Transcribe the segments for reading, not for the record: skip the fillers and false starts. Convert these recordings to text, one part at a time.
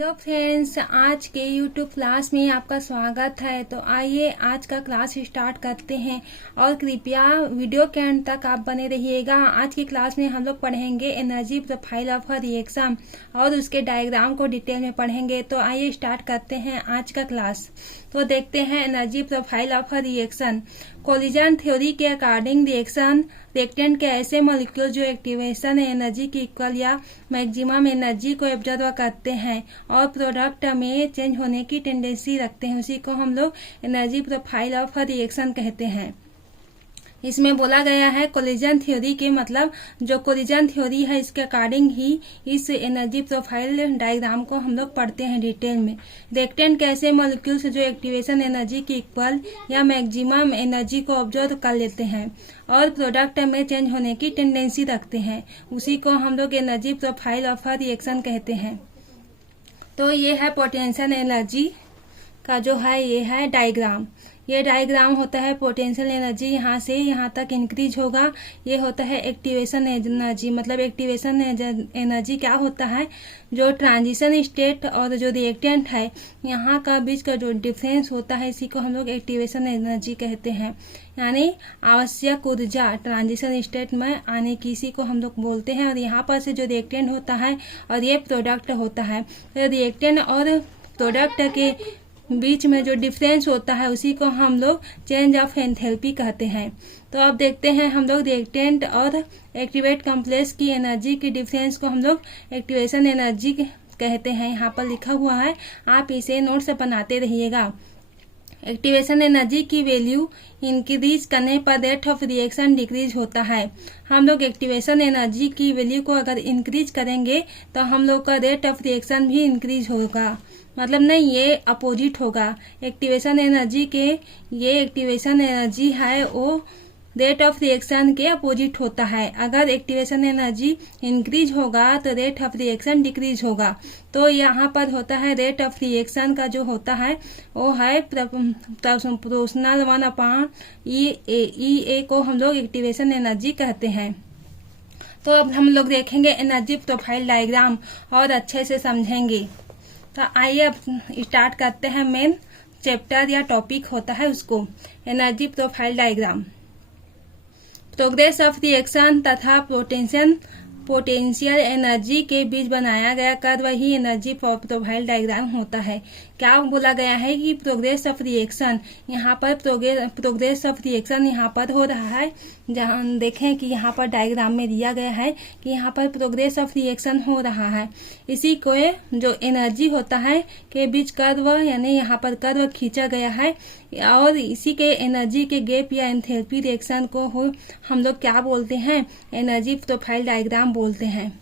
Hello friends, आज के YouTube class में आपका स्वागत है। तो आइए आज का क्लास स्टार्ट करते हैं और कृपया वीडियो के अंत तक आप बने रहिएगा। आज की क्लास में हम लोग पढ़ेंगे energy profile of a reaction और उसके डायग्राम को डिटेल में पढ़ेंगे। तो आइए स्टार्ट करते हैं आज का क्लास। तो देखते हैं energy profile of a reaction. Collision theory के अकॉर्डिंग रिएक्टेंट के ऐसे मॉलिक्यूल जो एक्टिवेशन एनर्जी की इक्वल या मैक्सिमम एनर्जी को ऑब्जर्व करते हैं और प्रोडक्ट में चेंज होने की टेंडेंसी रखते हैं, उसी को हम लोग energy profile of a reaction कहते हैं। इसमें बोला गया है कोलिजन थ्योरी के मतलब जो कोलिजन थ्योरी है इसके अकॉर्डिंग ही इस एनर्जी प्रोफाइल डायग्राम को हम लोग पढ़ते हैं डिटेल में। रिएक्टेंट के ऐसे मॉलिक्यूल्स जो एक्टिवेशन एनर्जी की इक्वल या मैक्सिमम एनर्जी को ऑब्जर्व कर लेते हैं और प्रोडक्ट में चेंज होने की टेंडेंसी रखते हैं, उसी को हम लोग energy profile of a reaction कहते हैं। तो ये है पोटेंशियल एनर्जी का जो है ये है डायग्राम। ये डायग्राम होता है पोटेंशियल एनर्जी यहाँ से यहाँ तक इंक्रीज होगा। ये होता है एक्टिवेशन एनर्जी, मतलब एक्टिवेशन एनर्जी क्या होता है, जो ट्रांजिशन स्टेट और जो रिएक्टेंट है यहाँ का बीच का जो डिफरेंस होता है इसी को हम लोग एक्टिवेशन एनर्जी कहते हैं। यानी आवश्यक ऊर्जा ट्रांजिशन स्टेट में आने की इसी को हम लोग बोलते हैं। और यहाँ पर से जो रिएक्टेंट होता है और ये प्रोडक्ट होता है, तो रिएक्टेंट और प्रोडक्ट के बीच में जो डिफरेंस होता है उसी को हम लोग चेंज ऑफ एंथैल्पी कहते हैं। तो अब देखते हैं हम लोग रिएक्टेंट और एक्टिवेट कॉम्प्लेक्स की एनर्जी की डिफरेंस को हम लोग एक्टिवेशन एनर्जी कहते हैं। यहाँ पर लिखा हुआ है, आप इसे नोट से बनाते रहिएगा। एक्टिवेशन एनर्जी की वैल्यू इंक्रीज करने पर रेट ऑफ रिएक्शन डिक्रीज होता है। हम लोग एक्टिवेशन एनर्जी की वैल्यू को अगर इंक्रीज करेंगे तो हम लोग का रेट ऑफ रिएक्शन भी इंक्रीज होगा, मतलब नहीं, ये अपोजिट होगा। एक्टिवेशन एनर्जी के ये एक्टिवेशन एनर्जी है वो रेट ऑफ रिएक्शन के अपोजिट होता है। अगर एक्टिवेशन एनर्जी इंक्रीज होगा तो रेट ऑफ रिएक्शन डिक्रीज होगा। तो यहाँ पर होता है रेट ऑफ रिएक्शन का जो होता है वो है प्रोपोर्शनल 1/E को हम लोग एक्टिवेशन एनर्जी कहते हैं। तो अब हम लोग देखेंगे एनर्जी प्रोफाइल डायग्राम और अच्छे से समझेंगे। तो आइए अब स्टार्ट करते हैं। मेन चैप्टर या टॉपिक होता है उसको energy profile diagram. Progress of reaction तथा पोटेंशियल एनर्जी के बीच बनाया गया कर्व ही एनर्जी प्रोफाइल डायग्राम होता है। क्या बोला गया है कि प्रोग्रेस ऑफ रिएक्शन, यहाँ पर प्रोग्रेस ऑफ रिएक्शन यहाँ पर हो रहा है। जहाँ देखें कि यहाँ पर डायग्राम में दिया गया है कि यहाँ पर प्रोग्रेस ऑफ रिएक्शन हो रहा है, इसी को जो एनर्जी होता है के बीच कर्व यानी यहाँ पर कर्व खींचा गया है और इसी के एनर्जी के गैप या एंथैल्पी रिएक्शन को हम लोग क्या बोलते हैं, एनर्जी प्रोफाइल डायग्राम बोलते हैं।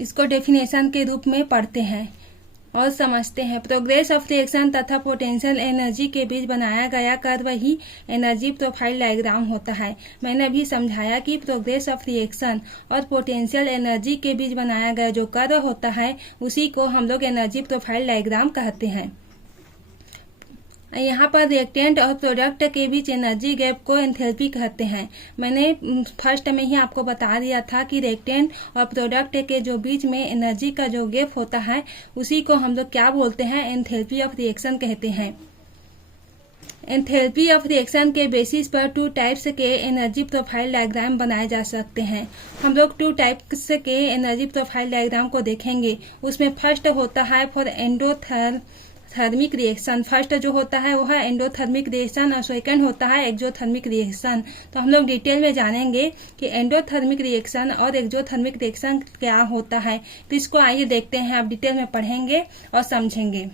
इसको डेफिनेशन के रूप में पढ़ते हैं और समझते हैं। प्रोग्रेस ऑफ रिएक्शन तथा पोटेंशियल एनर्जी के बीच बनाया गया कर्व ही एनर्जी प्रोफाइल डायग्राम होता है। मैंने अभी समझाया कि प्रोग्रेस ऑफ रिएक्शन और पोटेंशियल एनर्जी के बीच बनाया गया जो कर्व होता है उसी को हम लोग एनर्जी प्रोफाइल डायग्राम कहते हैं। यहाँ पर रिएक्टेंट और प्रोडक्ट के बीच एनर्जी गैप को एंथैल्पी कहते हैं। मैंने फर्स्ट में ही आपको बता दिया था कि रिएक्टेंट और प्रोडक्ट के जो बीच में एनर्जी का जो गैप होता है उसी को हम लोग क्या बोलते हैं, एंथैल्पी ऑफ रिएक्शन कहते हैं। एंथैल्पी ऑफ रिएक्शन के बेसिस पर 2 टाइप्स के एनर्जी प्रोफाइल डायग्राम बनाए जा सकते हैं। हम लोग 2 टाइप्स के एनर्जी प्रोफाइल डायग्राम को देखेंगे। उसमें फर्स्ट होता है फॉर थर्मिक रिएक्शन। फर्स्ट जो होता है वो है एंडोथर्मिक रिएक्शन और सेकंड होता है एक्सोथर्मिक रिएक्शन। तो हम लोग डिटेल में जानेंगे कि एंडोथर्मिक रिएक्शन और एक्सोथर्मिक रिएक्शन क्या होता है। तो इसको आइए देखते हैं, आप डिटेल में पढ़ेंगे और समझेंगे।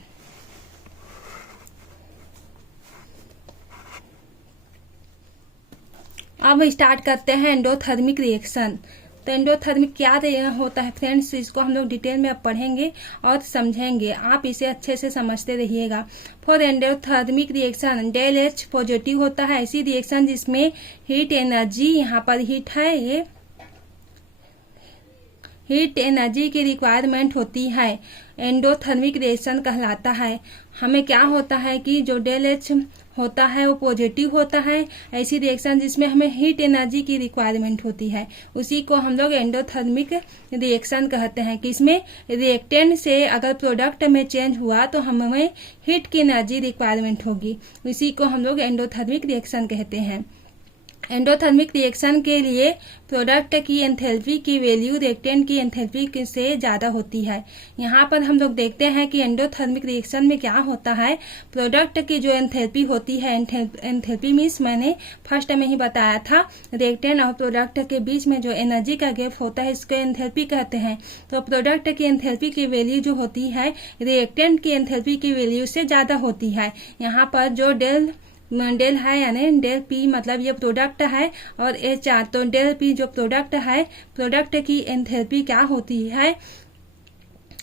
अब स्टार्ट करते हैं एंडोथर्मिक रिएक्शन। तो एंडोथर्मिक क्या होता है फ्रेंड्स, इसको हम लोग डिटेल में अब पढ़ेंगे और समझेंगे। आप इसे अच्छे से समझते रहिएगा। For endothermic reaction del H positive होता है, ऐसी रिएक्शन जिसमें हीट एनर्जी, यहाँ पर हीट है, ये हीट एनर्जी की रिक्वायरमेंट होती है, एंडोथर्मिक रिएक्शन कहलाता है। हमें क्या होता है कि जो डेल एच होता है वो पॉजिटिव होता है, ऐसी रिएक्शन जिसमें हमें हीट एनर्जी की रिक्वायरमेंट होती है उसी को हम लोग एंडोथर्मिक रिएक्शन कहते हैं। कि इसमें रिएक्टेंट से अगर प्रोडक्ट में चेंज हुआ तो हमें हीट की एनर्जी रिक्वायरमेंट होगी, इसी को हम लोग एंडोथर्मिक रिएक्शन कहते हैं। एंडोथर्मिक रिएक्शन के लिए प्रोडक्ट की एंथैल्पी की वैल्यू रिएक्टेंट की एंथैल्पी से ज्यादा होती है। यहाँ पर हम लोग देखते हैं कि एंडोथर्मिक रिएक्शन में क्या होता है, प्रोडक्ट की जो एंथैल्पी होती है, एंथैल्पी मीन्स मैंने फर्स्ट में ही बताया था, रिएक्टेंट और प्रोडक्ट के बीच में जो एनर्जी का गैप होता है इसको एंथैल्पी कहते हैं। तो प्रोडक्ट की एंथैल्पी की वैल्यू जो होती है रिएक्टेंट की एंथैल्पी की वैल्यू से ज्यादा होती है। यहाँ पर जो डेल है यानी डेल पी मतलब ये प्रोडक्ट है और एच आर, तो डेल पी जो प्रोडक्ट है, प्रोडक्ट की एंथैल्पी क्या होती है,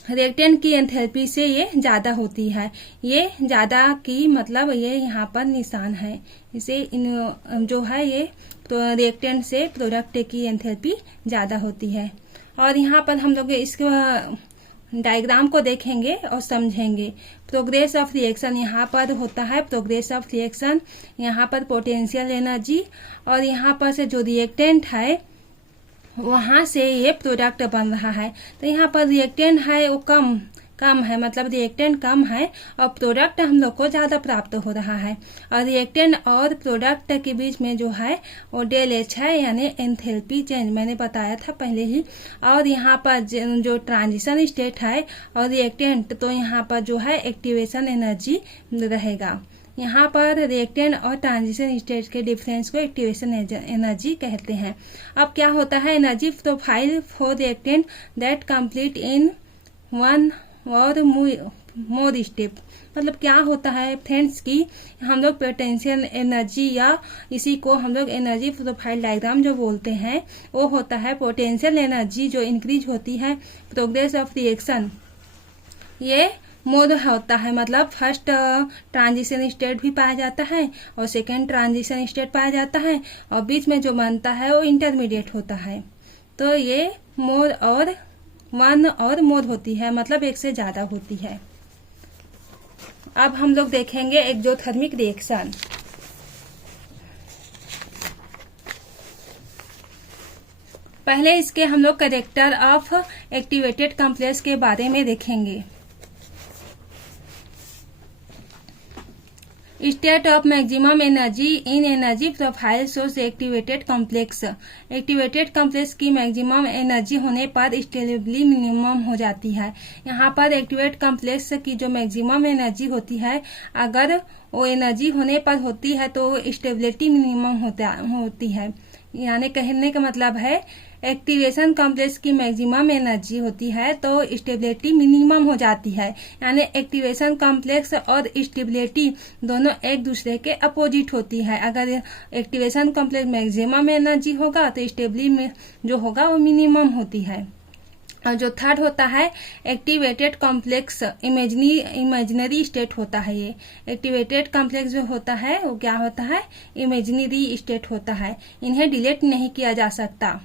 रिएक्टेंट की एंथैल्पी से ये ज्यादा होती है। ये ज्यादा की मतलब ये यहाँ पर निशान है, इसे जो है ये तो रिएक्टेंट से प्रोडक्ट की एंथैल्पी ज्यादा होती है। और यहाँ पर हम लोग इसके डायग्राम को देखेंगे और समझेंगे। प्रोग्रेस ऑफ रिएक्शन यहाँ पर होता है, प्रोग्रेस ऑफ रिएक्शन, यहाँ पर पोटेंशियल एनर्जी और यहाँ पर से जो रिएक्टेंट है वहां से ये प्रोडक्ट बन रहा है। तो यहाँ पर रिएक्टेंट है वो कम है, मतलब रिएक्टेंट कम है और प्रोडक्ट हम लोग को ज्यादा प्राप्त हो रहा है। और रिएक्टेंट और प्रोडक्ट के बीच में जो है वो डेल एच है यानी एंथैल्पी चेंज, मैंने बताया था पहले ही। और यहाँ पर जो ट्रांजिशन स्टेट है और रिएक्टेंट, तो यहाँ पर जो है एक्टिवेशन एनर्जी रहेगा। यहाँ पर रिएक्टेंट और ट्रांजिशन स्टेट के डिफरेंस को एक्टिवेशन एनर्जी कहते हैं। अब क्या होता है, energy profile for reactant that complete in one और मोर स्टेप, मतलब क्या होता है फ्रेंड्स की हम लोग पोटेंशियल एनर्जी या इसी को हम लोग एनर्जी प्रोफाइल डायग्राम जो बोलते हैं वो होता है पोटेंशियल एनर्जी जो इंक्रीज होती है प्रोग्रेस ऑफ रिएक्शन। ये मोड होता है, मतलब फर्स्ट ट्रांजिशन स्टेट भी पाया जाता है और सेकेंड ट्रांजिशन स्टेट पाया जाता है और बीच में जो बनता है वो इंटरमीडिएट होता है। तो ये मोड और वन और मोर होती है, मतलब एक से ज्यादा होती है। अब हम लोग देखेंगे एक्सोथर्मिक रिएक्शन। पहले इसके हम लोग कैरेक्टर ऑफ एक्टिवेटेड कॉम्प्लेक्स के बारे में देखेंगे। State of maximum energy in energy profile source activated complex. Activated complex की मैक्सिमम एनर्जी होने पर स्टेबिलिटी मिनिमम हो जाती है। यहाँ पर एक्टिवेट कॉम्प्लेक्स की जो मैक्सिमम एनर्जी होती है, अगर वो एनर्जी होने पर होती है तो स्टेबिलिटी मिनिमम होती है। यानी कहने का मतलब है एक्टिवेशन कॉम्प्लेक्स की मैक्सिमम एनर्जी होती है तो स्टेबिलिटी मिनिमम हो जाती है। यानी एक्टिवेशन कॉम्प्लेक्स और स्टेबिलिटी दोनों एक दूसरे के अपोजिट होती है। अगर एक्टिवेशन कॉम्प्लेक्स मैक्सिमम एनर्जी होगा तो स्टेबिलिटी जो होगा वो मिनिमम होती है। और जो थर्ड होता है एक्टिवेटेड कॉम्प्लेक्स इमेजिनरी स्टेट होता है। ये एक्टिवेटेड कॉम्प्लेक्स जो होता है वो क्या होता है, इमेजिनरी स्टेट होता है, इन्हें डिलीट नहीं किया जा सकता।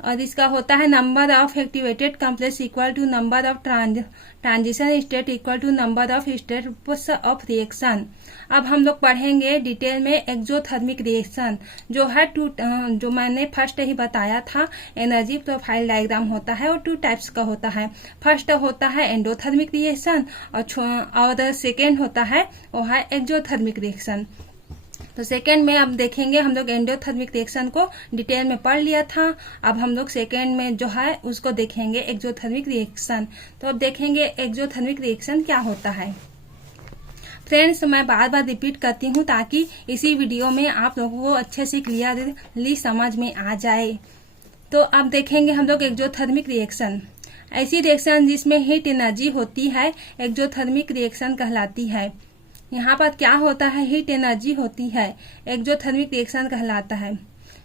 और इसका होता है number of activated complex equal to number of transition state equal to number of steps of reaction. अब हम लोग पढ़ेंगे डिटेल में एक्सोथर्मिक रिएक्शन जो है जो मैंने फर्स्ट ही बताया था, एनर्जी प्रोफाइल डायग्राम होता है और 2 टाइप्स का होता है। फर्स्ट होता है एंडोथर्मिक रिएक्शन और सेकेंड होता है वो है एक्सोथर्मिक रिएक्शन। तो सेकेंड में अब देखेंगे हम लोग एंडोथर्मिक रिएक्शन को डिटेल में पढ़ लिया था, अब हम लोग सेकेंड में जो है उसको देखेंगे एक्सोथर्मिक रिएक्शन। तो अब देखेंगे एक्सोथर्मिक रिएक्शन क्या होता है। फ्रेंड्स मैं बार बार रिपीट करती हूँ ताकि इसी वीडियो में आप लोगों को अच्छे से क्लियरली समझ में आ जाए। तो अब देखेंगे हम लोग एक्सोथर्मिक रिएक्शन। ऐसी रिएक्शन जिसमें हीट एनर्जी होती है एक्सोथर्मिक रिएक्शन कहलाती है। यहाँ पर क्या होता है, हीट एनर्जी होती है, एक्सोथर्मिक रिएक्शन कहलाता है।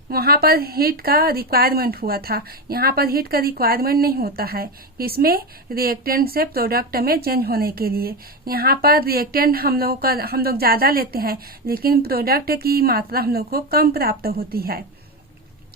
वहां पर हीट का रिक्वायरमेंट हुआ था, यहाँ पर हीट का रिक्वायरमेंट नहीं होता है, इसमें रिएक्टेंट से प्रोडक्ट में चेंज होने के लिए। यहाँ पर रिएक्टेंट हम लोग ज्यादा लेते हैं लेकिन प्रोडक्ट की मात्रा हम लोग को कम प्राप्त होती है।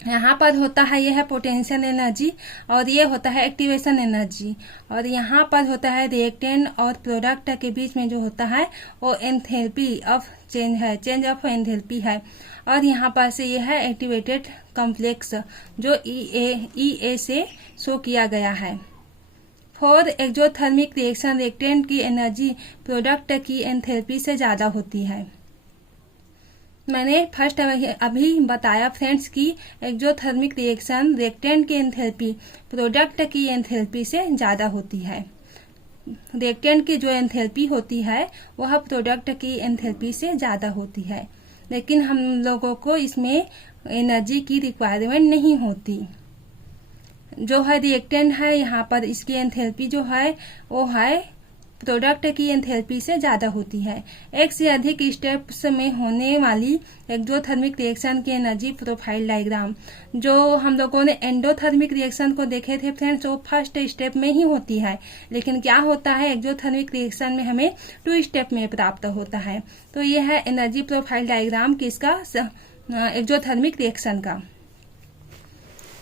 यहाँ पर होता है यह है पोटेंशियल एनर्जी और ये होता है एक्टिवेशन एनर्जी। और यहाँ पर होता है रिएक्टेंट और प्रोडक्ट के बीच में जो होता है वो एंथैल्पी ऑफ चेंज है, चेंज ऑफ एंथैल्पी है। और यहाँ पर से यह है एक्टिवेटेड कॉम्प्लेक्स जो ई ए से शो किया गया है। फॉर एक्सोथर्मिक रिएक्शन रिएक्टेंट की एनर्जी प्रोडक्ट की एंथैल्पी से ज्यादा होती है। मैंने फर्स्ट अभी बताया फ्रेंड्स की एक्सोथर्मिक रिएक्शन रिएक्टेंट की एंथैल्पी प्रोडक्ट की एंथैल्पी से ज्यादा होती है। रिएक्टेंट की जो एंथैल्पी होती है वह प्रोडक्ट की एंथैल्पी से ज्यादा होती है, लेकिन हम लोगों को इसमें एनर्जी की रिक्वायरमेंट नहीं होती। जो है रिएक्टेंट है यहाँ पर इसकी एंथैल्पी जो है वो है प्रोडक्ट की एंथैल्पी से ज्यादा होती है। एक से अधिक स्टेप्स में होने वाली एक्सोथर्मिक रिएक्शन की एनर्जी प्रोफाइल डायग्राम। जो हम लोगों ने एंडोथर्मिक रिएक्शन को देखे थे फ्रेंड्स वो फर्स्ट स्टेप में ही होती है, लेकिन क्या होता है एक्सोथर्मिक रिएक्शन में हमें 2 स्टेप में प्राप्त होता है। तो यह है एनर्जी प्रोफाइल डायग्राम किसका, एक्सोथर्मिक रिएक्शन का।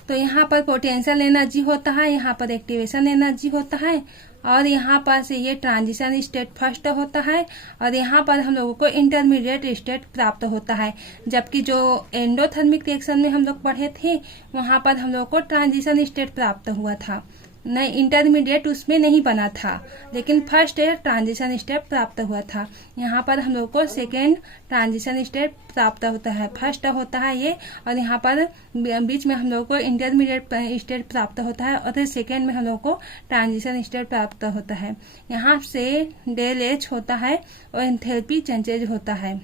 तो यहाँ पर पोटेंशियल एनर्जी होता है, यहाँ पर एक्टिवेशन एनर्जी होता है और यहाँ पर से ये ट्रांजिशन स्टेट फर्स्ट होता है और यहाँ पर हम लोगों को इंटरमीडिएट स्टेट प्राप्त होता है। जबकि जो एंडोथर्मिक रिएक्शन में हम लोग पढ़े थे वहां पर हम लोग को ट्रांजिशन स्टेट प्राप्त हुआ था, नहीं इंटरमीडिएट उसमें नहीं बना था, लेकिन फर्स्ट ट्रांजिशन स्टेप प्राप्त हुआ था। यहाँ पर हम लोग को सेकेंड ट्रांजिशन स्टेप प्राप्त होता है, फर्स्ट होता है ये और यहाँ पर बीच में हम लोग को इंटरमीडिएट स्टेट प्राप्त होता है और सेकेंड में हम लोग को ट्रांजिशन स्टेट प्राप्त होता है। यहाँ से डेल एच होता है और एंथैल्पी चेंजेज होता है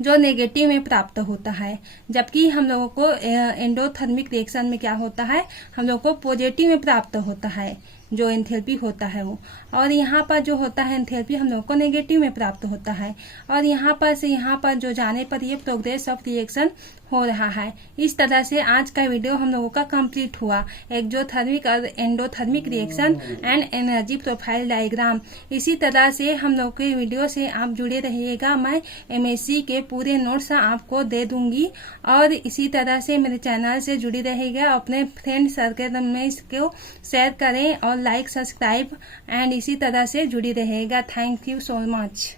जो नेगेटिव में प्राप्त होता है, जबकि हम लोगों को एंडोथर्मिक रिएक्शन में क्या होता है हम लोग को पॉजिटिव में प्राप्त होता है जो एंथैल्पी होता है वो। और यहाँ पर जो होता है एंथैल्पी हम लोग को नेगेटिव में प्राप्त होता है। और यहाँ पर से यहाँ पर जो जाने पर ये प्रोग्रेस ऑफ रिएक्शन हो रहा है। इस तरह से आज का वीडियो हम लोगों का कंप्लीट हुआ, एक्सोथर्मिक और endothermic reaction and energy profile diagram. इसी तरह से हम लोग के वीडियो से आप जुड़े रहिएगा, मैं एमएससी के पूरे नोट्स आपको दे दूंगी और इसी तरह से मेरे चैनल से जुड़ी रहेगा। अपने फ्रेंड सर्कल में इसको शेयर करें और लाइक सब्सक्राइब एंड इसी तरह से जुड़ी रहेगा। Thank you so much.